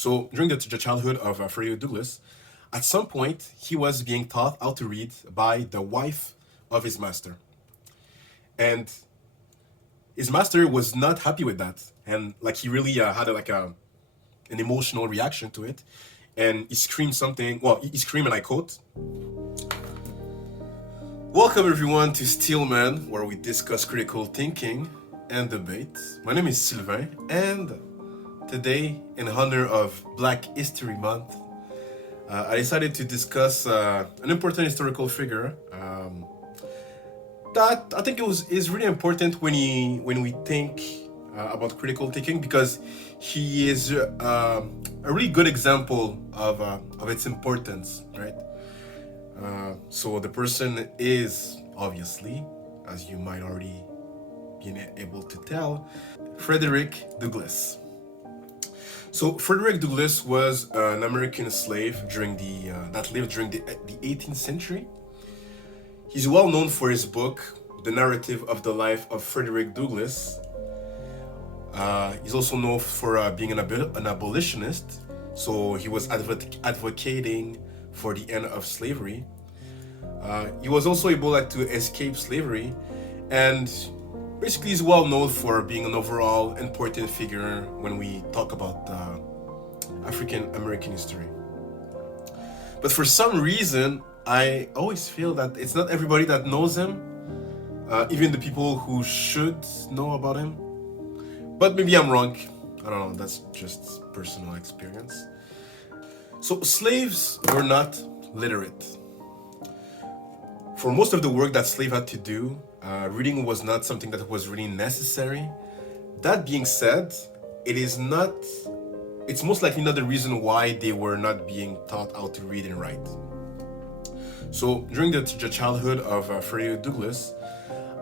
So during the childhood of Fredrick Douglass, at some point he was being taught how to read by the wife of his master, and his master was not happy with that, and like he really had an emotional reaction to it, and he screamed something. Well, he screamed, and I quote, "Welcome everyone to Steelman, where we discuss critical thinking and debate. My name is Sylvain, and today, in honor of Black History Month, I decided to discuss an important historical figure that I think is really important when we think about critical thinking, because he is a really good example of its importance, right? So the person is obviously, as you might already been able to tell, Fredrick Douglass. So Frederick Douglass was an American slave that lived during the 18th century. He's well known for his book, The Narrative of the Life of Frederick Douglass. He's also known for being an abolitionist, so he was advocating for the end of slavery. He was also able to escape slavery, and basically he's well known for being an overall important figure when we talk about African American history. But for some reason, I always feel that it's not everybody that knows him, even the people who should know about him. But maybe I'm wrong. I don't know, that's just personal experience. So slaves were not literate. For most of the work that slaves had to do, reading was not something that was really necessary. That being said, it's most likely not the reason why they were not being taught how to read and write. So during the childhood of Frederick Douglass,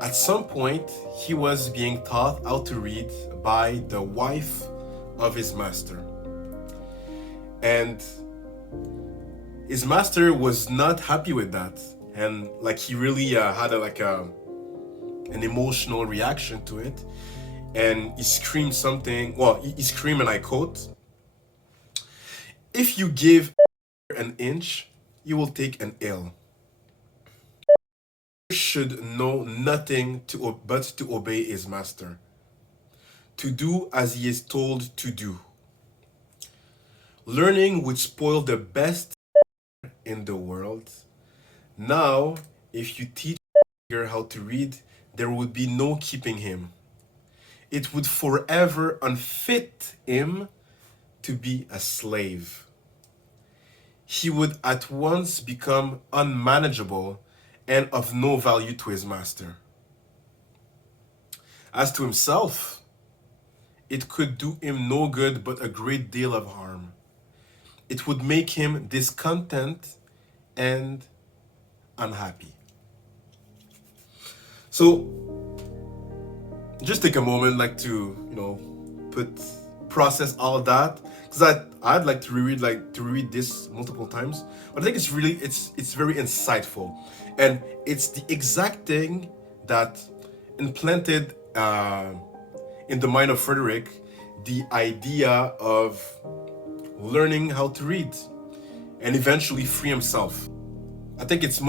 at some point he was being taught how to read by the wife of his master. And his master was not happy with that, and like he really had an emotional reaction to it, and he screamed something. Well, he screamed, and I quote, "If you give an inch, you will take an ell. Should know nothing but to obey his master, to do as he is told to do. Learning would spoil the best in the world. Now, if you teach how to read, there would be no keeping him. It would forever unfit him to be a slave. He would at once become unmanageable and of no value to his master. As to himself, it could do him no good but a great deal of harm. It would make him discontent and unhappy." So just take a moment to process all of that, because I'd like to reread this multiple times, but I think it's very insightful, and it's the exact thing that implanted in the mind of Frederick the idea of learning how to read and eventually free himself. I think it's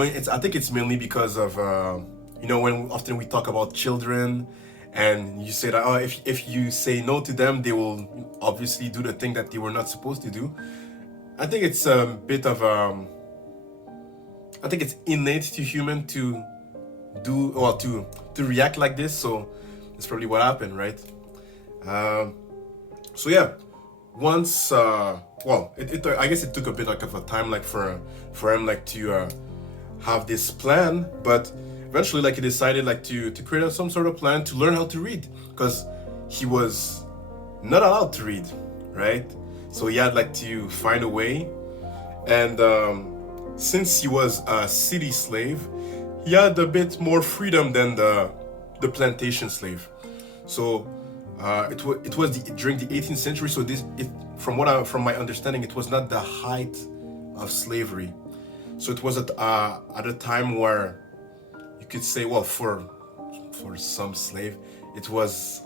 mainly because of when often we talk about children, and you say that, oh, if you say no to them, they will obviously do the thing that they were not supposed to do. I think it's a bit of I think it's innate to human to react like this. So that's probably what happened, right? So yeah, once I guess it took a bit of a time for him to have this plan, but eventually he decided to create some sort of plan to learn how to read, because he was not allowed to read, right? So he had to find a way, and since he was a city slave, he had a bit more freedom than the plantation slave. So it was during the 18th century. So from my understanding, it was not the height of slavery. So it was at a time where you could say, well, for some slave, it was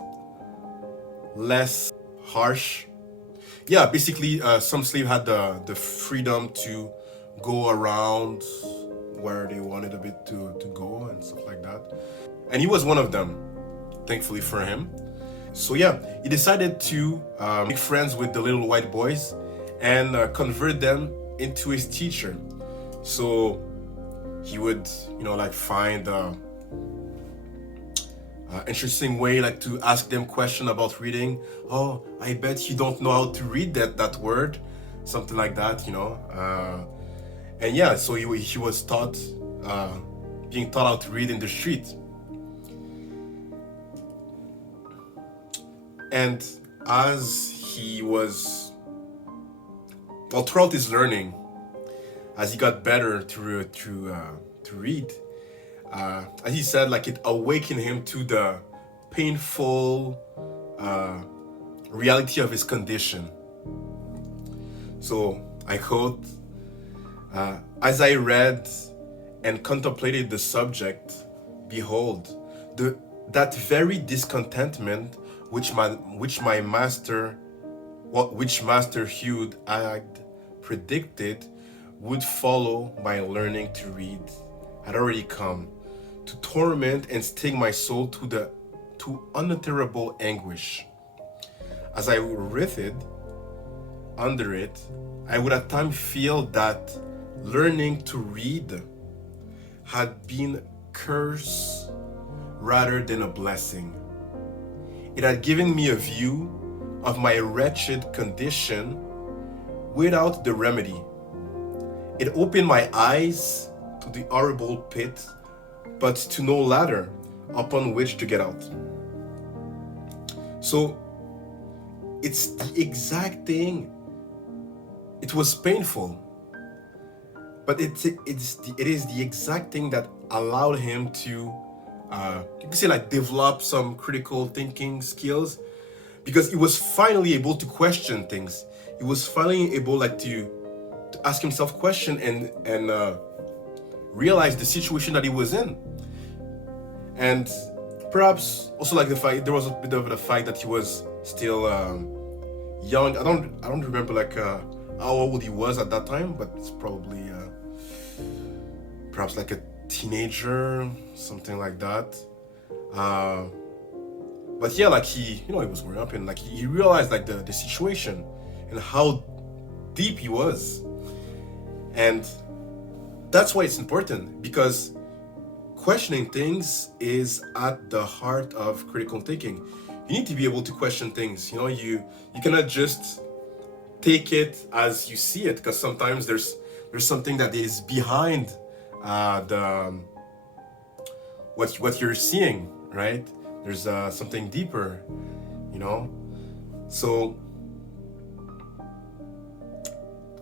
less harsh. yeah, basically, some slave had the freedom to go around where they wanted a bit to go and stuff like that. And he was one of them, thankfully for him. So yeah, he decided to make friends with the little white boys and convert them into his teacher. So he would, like find interesting way like to ask them question about reading. Oh, I bet you don't know how to read that word, something like that, and yeah, so he was taught, being taught how to read in the street. And as he was, well, throughout his learning, as he got better to read, as he said, like it awakened him to the painful reality of his condition. So I quote, as I read and contemplated the subject, behold, that very discontentment which Master Hugh had predicted would follow my learning to read had already come to torment and sting my soul to unutterable anguish. As I writhed under it, I would at times feel that learning to read had been a curse rather than a blessing. It had given me a view of my wretched condition without the remedy. It opened my eyes to the horrible pit, but to no ladder upon which to get out. So it's the exact thing. It was painful, but it is the exact thing that allowed him to, you can say, like develop some critical thinking skills, because he was finally able to question things. He was finally able like to ask himself question and realize the situation that he was in. And perhaps also like the fact there was a bit of the fact that he was still young. I don't remember like how old he was at that time, but it's probably perhaps like a teenager, something like that. But yeah, like he was growing up and like he realized like the situation and how deep he was. And that's why it's important, because questioning things is at the heart of critical thinking. You need to be able to question things. You cannot just take it as you see it, because sometimes there's something that is behind what you're seeing, right? There's something deeper, So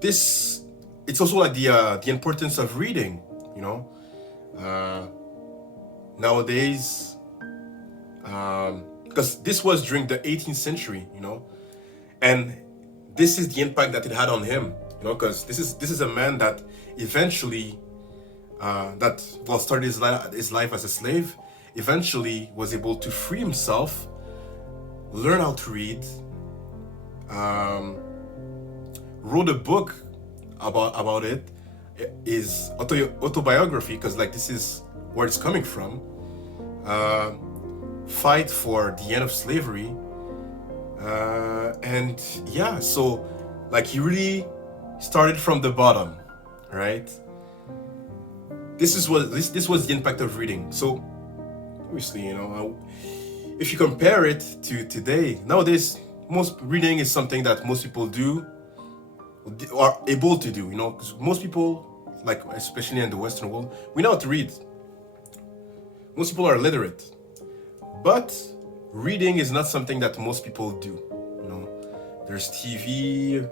it's also like the importance of reading, nowadays, because this was during the 18th century, and this is the impact that it had on him, because this is a man that eventually started his life as a slave, eventually was able to free himself, learn how to read, wrote a book about it, is autobiography, because like this is where it's coming from, fight for the end of slavery, and yeah, so like he really started from the bottom, right? This was the impact of reading. So obviously, if you compare it to today, nowadays most reading is something that most people are able to do, because most people, like especially in the Western world, we know how to read. Most people are literate, but reading is not something that most people do. There's TV,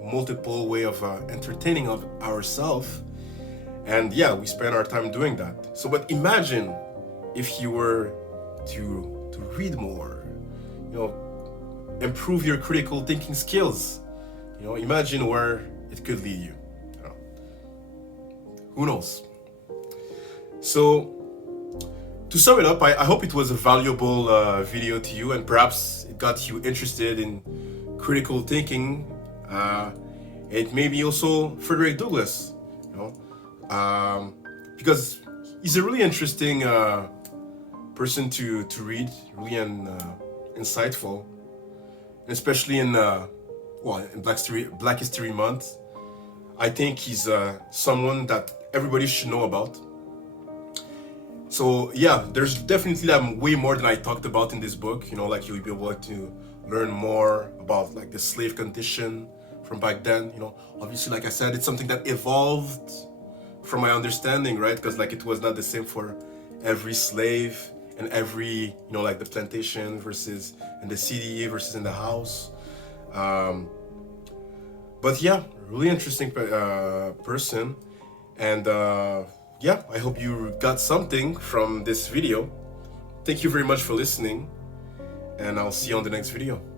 multiple way of entertaining of ourselves, and yeah, we spend our time doing that. So, but imagine if you were to read more, improve your critical thinking skills. Imagine where it could lead you. Who knows? So, to sum it up, I hope it was a valuable video to you, and perhaps it got you interested in critical thinking, it may be also Fredrick Douglass, you know, because he's a really interesting person to read, really insightful, and especially in in Black History Month. I think he's someone that everybody should know about. So yeah, there's definitely way more than I talked about in this book. You know, like you'll be able to learn more about like the slave condition from back then. You know, obviously, like I said, it's something that evolved from my understanding, right? Because like it was not the same for every slave and every, you know, like the plantation versus in the city versus in the house. But yeah, really interesting person. And yeah, I hope you got something from this video. Thank you very much for listening, and I'll see you on the next video.